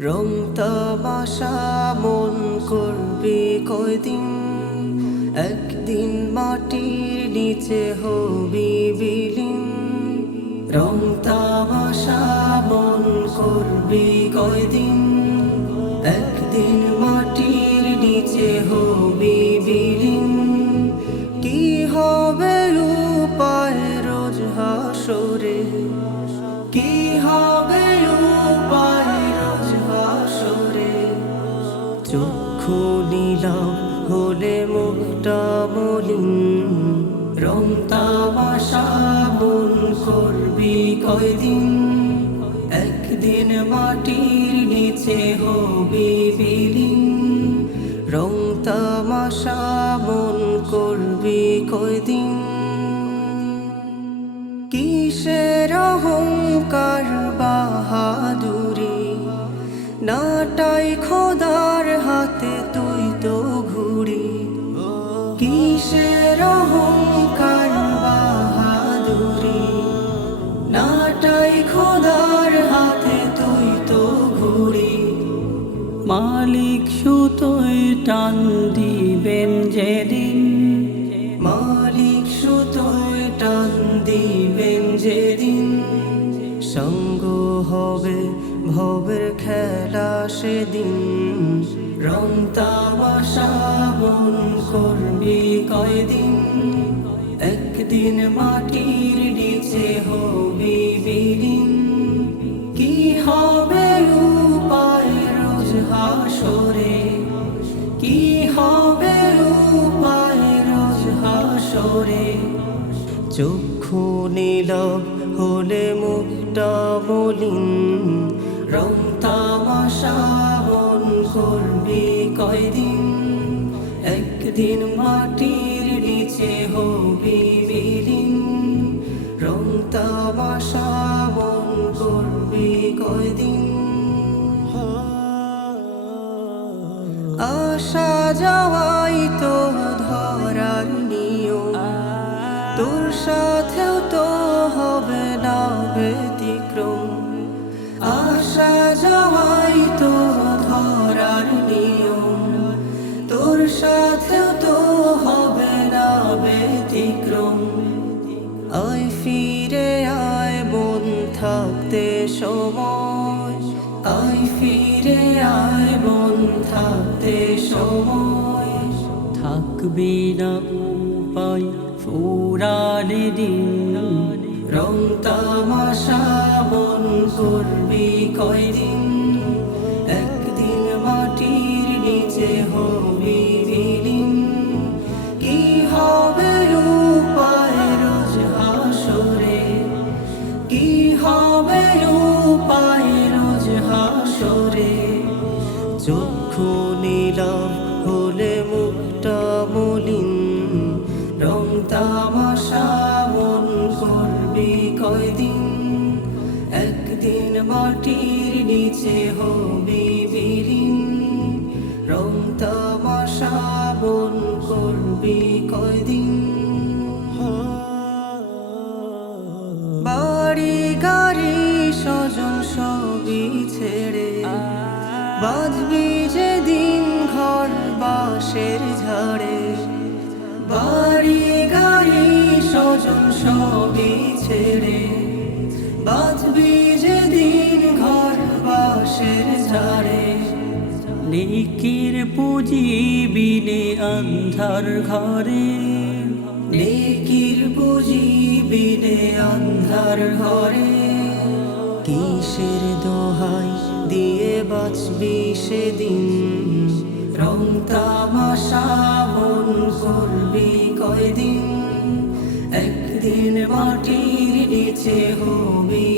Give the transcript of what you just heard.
রং তামাশা মন করবে কয়দিন? একদিন মাটির নিচে হবি বিলীন। রং তামাশা মন করবে কয়দিন? একদিন নীলাম হলে মুখটা মলিন। রং তামাশা মন করবি কয়দিন? একদিন মাটির নিচে হবি বিলীন। রং তামাশা মন করবি কয়দিন? কিসের অহংকার বাহাদুরি? নাটাই খোদার হাতে মালিক সুতোয় টান দিবেন যেদিন। মালিক সুতোয় টান দিবেন যেদিন। সঙ্গ হবে ভবের খেলা সেদিন। রং তামাশা মন করবি কয়দিন? একদিন মাটির নিচে হবি বিলীন কি হবে হাসরে কি হবে উপায় রোজ হাসরে চক্ষু নীলব হলে মুখটা মলিন, রং তামাশা মন করবি কয়দিন? একদিন মাটির নিচে হবি বিলীন, রং তামাশা মন করবি কয়দিন? যাওয়াই তো ধরার নিয়ম। তোর সাথেও তো হবে না ব্যতিক্রম। আসা যাওয়াই তো ধরার নিয়ম। তোর সাথেও তো হবে না ব্যতিক্রম। আয় ফিরে আয়, মন থাকতে সময়। থাকবে না উপায়। ফুরালে দিন রং তামাশা মন করবি কয়দিন? একদিন মাটির নিচে হবি একদিন মাটির নিচে হবি বিলীন। রং তামাশা মন করবি কয়দিন। বাড়ি গাড়ি স্বজন সবই ছেড়ে বাঁধবি যে দিন ঘর বাসের ঝাড়ে। বাড়ি গাড়ি স্বজন সবই ছেড়ে বাঁধবি নেকির পুঁজি বিলে আন্ধার ঘরে। নেকির পুঁজি বিনে আন্ধার ঘরে। কিসের দোহাই দিয়ে বাঁচবি সেদিন? রং তামাশা মন করবি কয়দিন? একদিন মাটির নিচে হবি